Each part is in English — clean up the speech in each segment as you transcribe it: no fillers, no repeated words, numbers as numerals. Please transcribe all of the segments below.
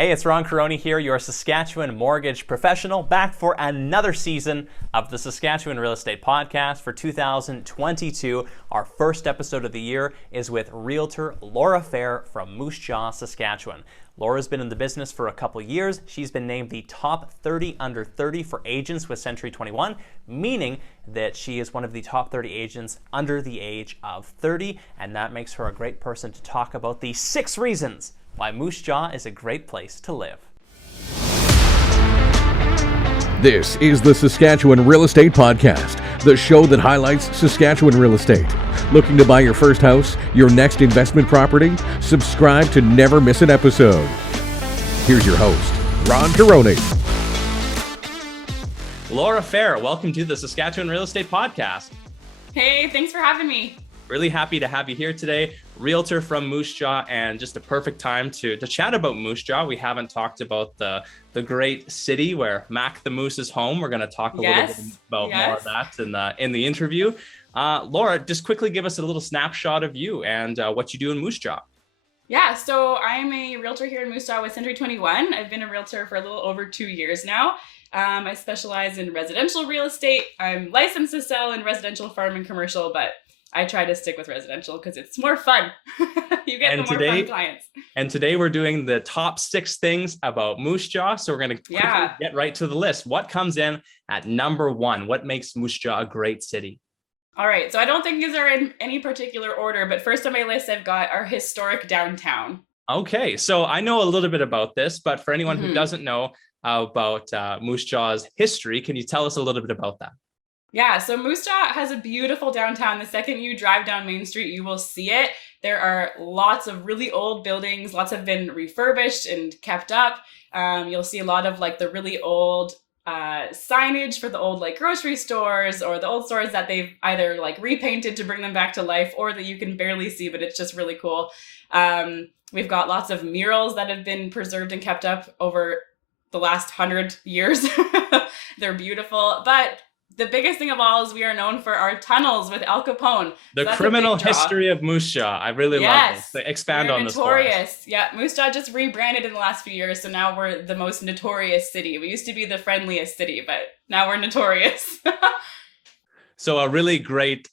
Hey, it's Ron Caroni here, your Saskatchewan mortgage professional, back for another season of the Saskatchewan Real Estate Podcast for 2022. Our first episode of the year is with Realtor Laura Fehr from Moose Jaw, Saskatchewan. Laura's been in the business for a couple years. She's been named the top 30 under 30 for agents with Century 21, meaning that she is one of the top 30 agents under the age of 30, and that makes her a great person to talk about the 6 reasons why Moose Jaw is a great place to live. This is the Saskatchewan Real Estate Podcast, the show that highlights Saskatchewan real estate. Looking to buy your first house, your next investment property? Subscribe to never miss an episode. Here's your host, Ron Caroni. Laura Fehr, welcome to the Saskatchewan Real Estate Podcast. Hey, thanks for having me. Really happy to have you here today. Realtor from Moose Jaw, and just a perfect time to chat about Moose Jaw. We haven't talked about the great city where Mac the Moose is home. We're going to talk a little bit about more of that in the interview. Laura, just quickly give us a little snapshot of you and what you do in Moose Jaw. Yeah, so I'm a realtor here in Moose Jaw with Century 21. I've been a realtor for a little over 2 years now. I specialize in residential real estate. I'm licensed to sell in residential, farm, and commercial, but I try to stick with residential because it's more fun. You get the more fun clients. And today we're doing the top 6 things about Moose Jaw. So we're going to get right to the list. What comes in at number 1? What makes Moose Jaw a great city? All right. So I don't think these are in any particular order, but first on my list, I've got our historic downtown. Okay. So I know a little bit about this, but for anyone who doesn't know about Moose Jaw's history, can you tell us a little bit about that? Yeah, so Moose Jaw has a beautiful downtown. The second you drive down Main Street, you will see it. There are lots of really old buildings. Lots have been refurbished and kept up. You'll see a lot of like the really old signage for the old like grocery stores or the old stores that they've either like repainted to bring them back to life or that you can barely see, but it's just really cool. We've got lots of murals that have been preserved and kept up over the last 100 years. They're beautiful, but the biggest thing of all is we are known for our tunnels with Al Capone. The criminal history of Moose Jaw. I really love this. So expand on this for us. Notorious. Yeah, Moose Jaw just rebranded in the last few years, so now we're the most notorious city. We used to be the friendliest city, but now we're notorious. So a really great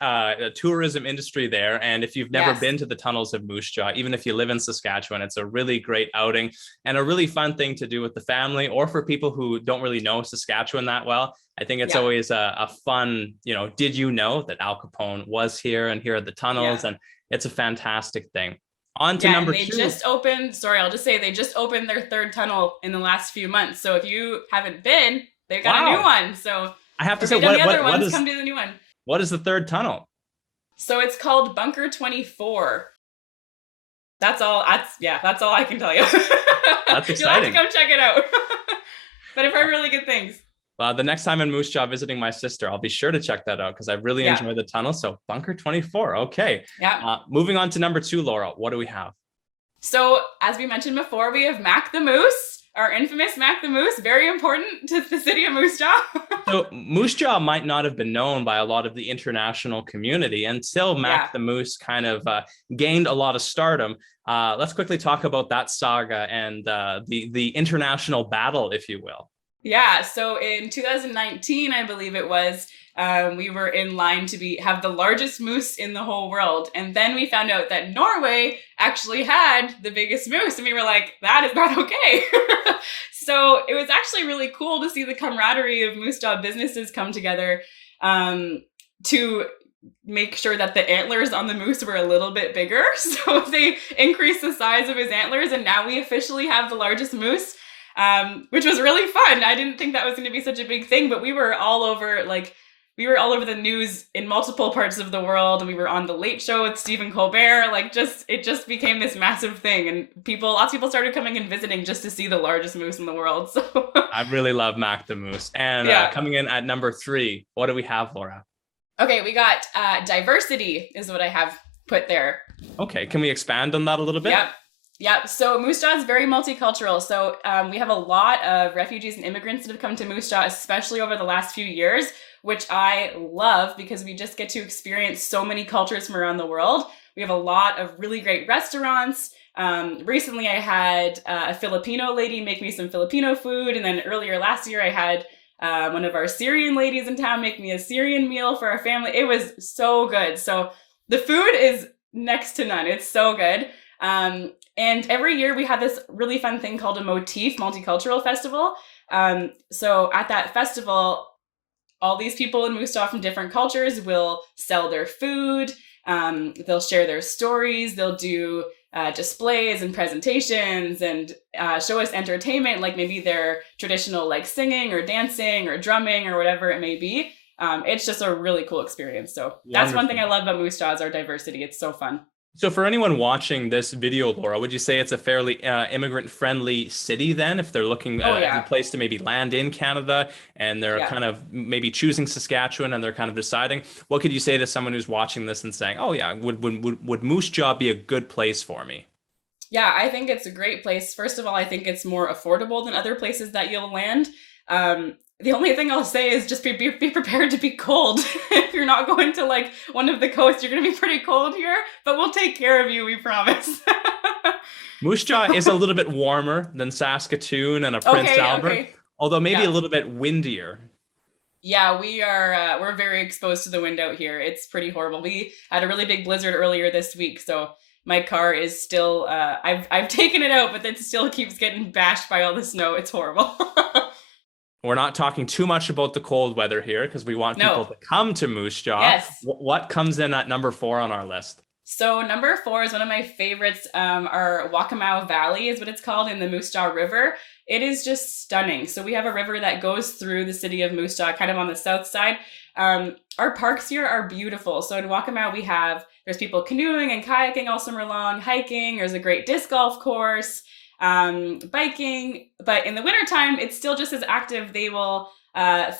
tourism industry there. And if you've never been to the tunnels of Moose Jaw, even if you live in Saskatchewan, it's a really great outing and a really fun thing to do with the family or for people who don't really know Saskatchewan that well. I think it's always a fun, did you know that Al Capone was here and here are the tunnels? And it's a fantastic thing. On to number 2. They just opened their 3rd tunnel in the last few months. So if you haven't been, they've got a new one. So I have to say, come do the new one. What is the 3rd tunnel? So it's called Bunker 24. That's all I can tell you. That's exciting. You'll have to come check it out. But I've heard really good things. Well, the next time in Moose Jaw visiting my sister, I'll be sure to check that out because I really enjoy the tunnel. So Bunker 24. Okay. Yeah. Moving on to number 2, Laura, what do we have? So as we mentioned before, we have Mac the Moose, our infamous Mac the Moose, very important to the city of Moose Jaw. So Moose Jaw might not have been known by a lot of the international community until Mac the Moose kind of gained a lot of stardom. Let's quickly talk about that saga and the international battle, if you will. Yeah, so in 2019, I believe it was, we were in line to have the largest moose in the whole world. And then we found out that Norway actually had the biggest moose. And we were like, that is not okay. So it was actually really cool to see the camaraderie of Moose Jaw businesses come together to make sure that the antlers on the moose were a little bit bigger. So they increased the size of his antlers. And now we officially have the largest moose. Which was really fun. I didn't think that was going to be such a big thing, but we were all over the news in multiple parts of the world, and we were on the Late Show with Stephen Colbert. It just became this massive thing, and lots of people started coming and visiting just to see the largest moose in the world. So I really love Mac the Moose. And coming in at number 3, what do we have, Laura? Okay, we got diversity is what I have put there. Okay, can we expand on that a little bit? Yeah, so Moose Jaw is very multicultural. So we have a lot of refugees and immigrants that have come to Moose Jaw, especially over the last few years, which I love because we just get to experience so many cultures from around the world. We have a lot of really great restaurants. Recently, I had a Filipino lady make me some Filipino food. And then earlier last year, I had one of our Syrian ladies in town make me a Syrian meal for our family. It was so good. So the food is next to none. It's so good. And every year we have this really fun thing called a Motif Multicultural Festival. So at that festival, all these people in Moose Jaw from different cultures will sell their food. They'll share their stories. They'll do displays and presentations and show us entertainment, like maybe their traditional like singing or dancing or drumming or whatever it may be. It's just a really cool experience. So that's one thing I love about Moose Jaw is our diversity. It's so fun. So for anyone watching this video, Laura, would you say it's a fairly immigrant-friendly city then, if they're looking at a place to maybe land in Canada and they're kind of maybe choosing Saskatchewan and they're kind of deciding? What could you say to someone who's watching this and saying, oh yeah, would Moose Jaw be a good place for me? Yeah, I think it's a great place. First of all, I think it's more affordable than other places that you'll land. The only thing I'll say is just be prepared to be cold. If you're not going to like one of the coasts, you're going to be pretty cold here, but we'll take care of you, we promise. Moose Jaw is a little bit warmer than Saskatoon and Prince Albert, although maybe a little bit windier. Yeah, we're very exposed to the wind out here. It's pretty horrible. We had a really big blizzard earlier this week, so my car is still, I've taken it out, but it still keeps getting bashed by all the snow. It's horrible. We're not talking too much about the cold weather here because we want people to come to Moose Jaw. Yes. What comes in at number 4 on our list? So number 4 is one of my favorites. Our Wakamow Valley is what it's called in the Moose Jaw River. It is just stunning. So we have a river that goes through the city of Moose Jaw, kind of on the south side. Our parks here are beautiful. So in Wakamow, there's people canoeing and kayaking all summer long, hiking. There's a great disc golf course. Biking, but in the wintertime, it's still just as active. They will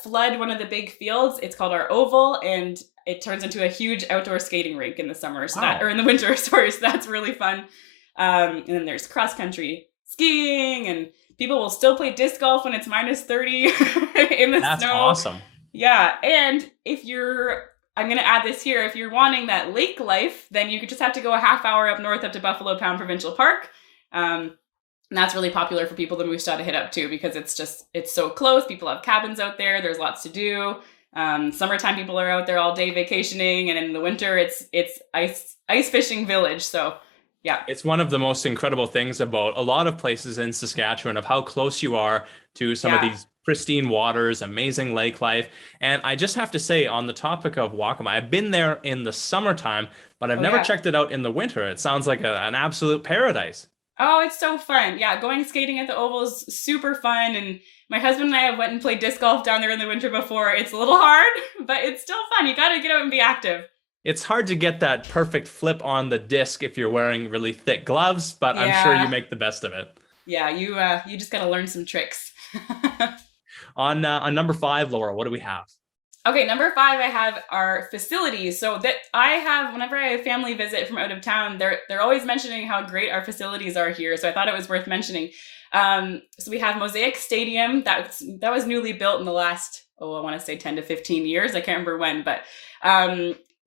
flood one of the big fields. It's called our oval, and it turns into a huge outdoor skating rink in the summer, or in the winter, sorry, so that's really fun. And then there's cross-country skiing, and people will still play disc golf when it's minus 30 in the snow. That's awesome. Yeah, and I'm going to add this here, if you're wanting that lake life, then you could just have to go a half hour up north up to Buffalo Pound Provincial Park. And that's really popular for people to Moose Jaw to hit up too, because it's so close. People have cabins out there. There's lots to do. Summertime people are out there all day vacationing, and in the winter it's ice fishing village. So yeah, it's one of the most incredible things about a lot of places in Saskatchewan of how close you are to some of these pristine waters, amazing lake life. And I just have to say, on the topic of Wakamow, I've been there in the summertime, but I've never checked it out in the winter. It sounds like an absolute paradise. Oh, it's so fun. Yeah, going skating at the oval is super fun. And my husband and I have went and played disc golf down there in the winter before. It's a little hard, but it's still fun. You got to get out and be active. It's hard to get that perfect flip on the disc if you're wearing really thick gloves, but I'm sure you make the best of it. Yeah, you just got to learn some tricks. On number 5, Laura, what do we have? Okay, number 5, I have our facilities. So that whenever I have family visit from out of town, they're always mentioning how great our facilities are here. So I thought it was worth mentioning. So we have Mosaic Stadium that was newly built in the last, I want to say 10 to 15 years. I can't remember when, but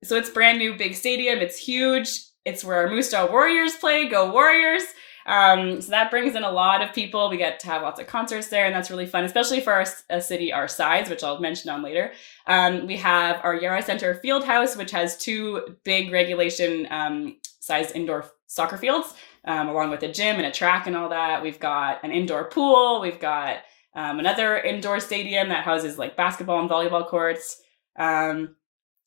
so it's brand new, big stadium. It's huge. It's where our Moose Jaw Warriors play. Go Warriors! So that brings in a lot of people. We get to have lots of concerts there, and that's really fun, especially for a city our size, which I'll mention on later. We have our Yarra Center Field House, which has 2 big regulation sized indoor soccer fields, along with a gym and a track and all that. We've got an indoor pool. We've got another indoor stadium that houses like basketball and volleyball courts.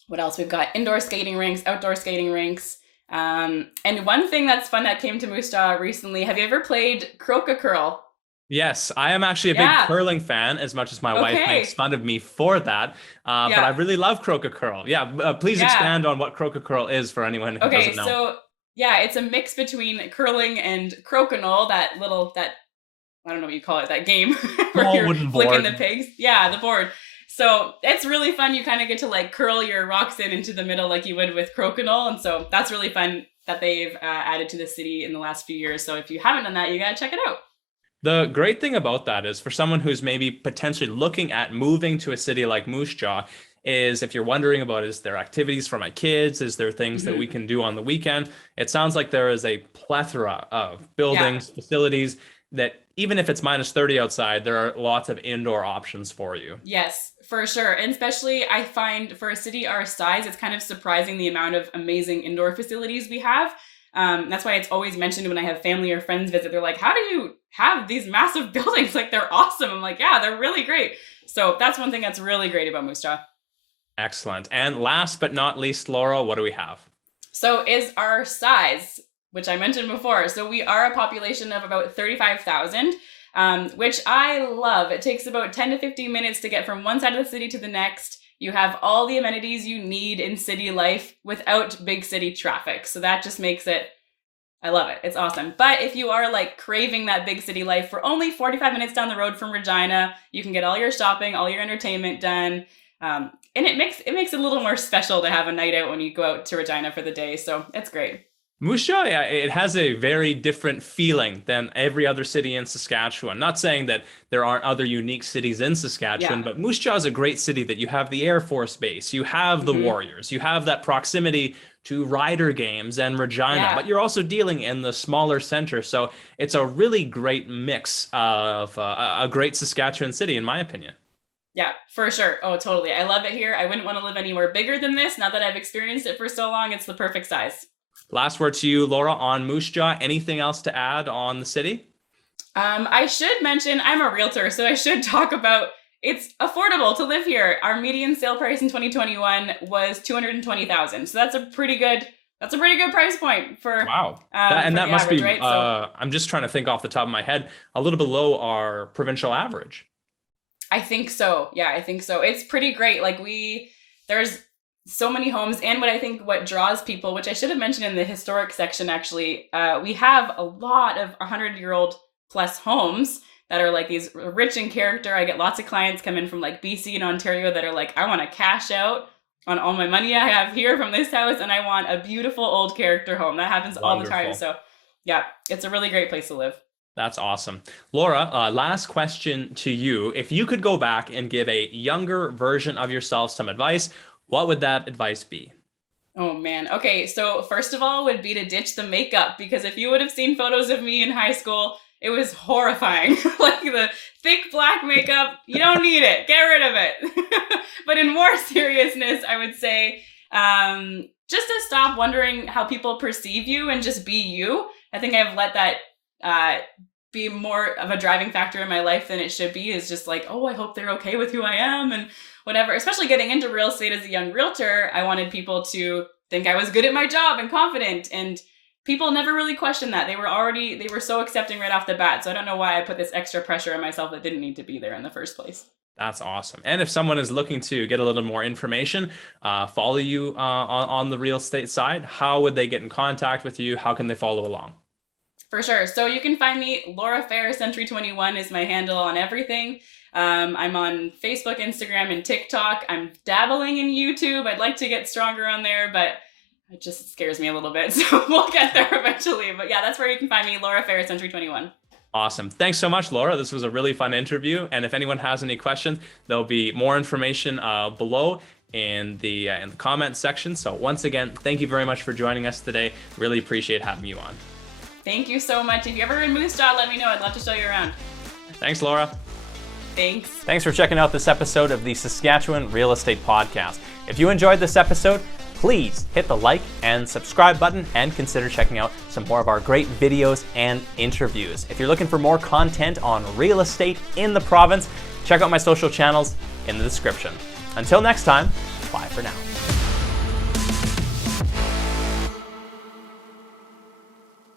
What else? We've got indoor skating rinks, outdoor skating rinks. And one thing that's fun that came to Moose Jaw recently, have you ever played Croca Curl? Yes, I am actually a big curling fan, as much as my wife makes fun of me for that. But I really love Croca Curl. Please expand on what Croca Curl is for anyone who doesn't know. So it's a mix between curling and crokinole, that I don't know what you call it, that game where you're flicking the pigs. Yeah, the board. So it's really fun. You kind of get to like curl your rocks into the middle like you would with crokinole. And so that's really fun that they've added to the city in the last few years. So if you haven't done that, you got to check it out. The great thing about that is for someone who's maybe potentially looking at moving to a city like Moose Jaw, is if you're wondering about, is there activities for my kids? Is there things that we can do on the weekend? It sounds like there is a plethora of buildings, facilities that even if it's minus 30 outside, there are lots of indoor options for you. Yes, for sure. And especially I find for a city our size, it's kind of surprising the amount of amazing indoor facilities we have. That's why it's always mentioned when I have family or friends visit. They're like, how do you have these massive buildings? Like, they're awesome. I'm like, yeah, they're really great. So that's one thing that's really great about Moose Jaw. Excellent. And last but not least, Laura, what do we have? So is our size, which I mentioned before. So we are a population of about 35,000, which I love. It takes about 10 to 15 minutes to get from one side of the city to the next. You have all the amenities you need in city life without big city traffic. So that just makes it, I love it. It's awesome. But if you are like craving that big city life, for only 45 minutes down the road from Regina, you can get all your shopping, all your entertainment done. And it makes it a little more special to have a night out when you go out to Regina for the day. So it's great. Moose Jaw, yeah, it has a very different feeling than every other city in Saskatchewan. Not saying that there aren't other unique cities in Saskatchewan, but Moose Jaw is a great city that you have the Air Force Base, you have the Warriors, you have that proximity to Rider games and Regina, but you're also dealing in the smaller center. So it's a really great mix of a great Saskatchewan city, in my opinion. Yeah, for sure. Oh, totally. I love it here. I wouldn't want to live anywhere bigger than this. Now that I've experienced it for so long, it's the perfect size. Last word to you, Laura, on Moose Jaw. Anything else to add on the city? I should mention I'm a realtor, so I should talk about it's affordable to live here. Our median sale price in 2021 was $220,000. So that's a pretty good price point for and that must average, be right? So, I'm just trying to think off the top of my head, a little below our provincial average. I think so. Yeah, I think so. It's pretty great. Like there's so many homes, and what draws people, which I should have mentioned in the historic section, actually, we have a lot of 100-year-old plus homes that are like these rich in character. I get lots of clients come in from like BC and Ontario that are like, I want to cash out on all my money I have here from this house, and I want a beautiful old character home. That happens all the time. So yeah, it's a really great place to live. That's awesome. Laura, last question to you. If you could go back and give a younger version of yourself some advice, what would that advice be? Oh man. Okay. So first of all would be to ditch the makeup, because if you would have seen photos of me in high school, it was horrifying. Like the thick black makeup, you don't need it. Get rid of it. But in more seriousness, I would say just to stop wondering how people perceive you and just be you. I think I've let that be more of a driving factor in my life than it should be, is just like, oh, I hope they're okay with who I am and whatever. Especially getting into real estate as a young realtor, I wanted people to think I was good at my job and confident, and people never really questioned that. They were so accepting right off the bat. So I don't know why I put this extra pressure on myself that didn't need to be there in the first place. That's awesome. And if someone is looking to get a little more information, follow you on the real estate side, how would they get in contact with you? How can they follow along? For sure. So you can find me, Laura Fehr, Century 21 is my handle on everything. I'm on Facebook, Instagram, and TikTok. I'm dabbling in YouTube. I'd like to get stronger on there, but it just scares me a little bit. So we'll get there eventually. But yeah, that's where you can find me, Laura Fehr, Century 21. Awesome. Thanks so much, Laura. This was a really fun interview. And if anyone has any questions, there'll be more information below in the comment section. So once again, thank you very much for joining us today. Really appreciate having you on. Thank you so much. If you're ever in Moose Jaw, let me know. I'd love to show you around. Thanks, Laura. Thanks. Thanks for checking out this episode of the Saskatchewan Real Estate Podcast. If you enjoyed this episode, please hit the like and subscribe button and consider checking out some more of our great videos and interviews. If you're looking for more content on real estate in the province, check out my social channels in the description. Until next time, bye for now.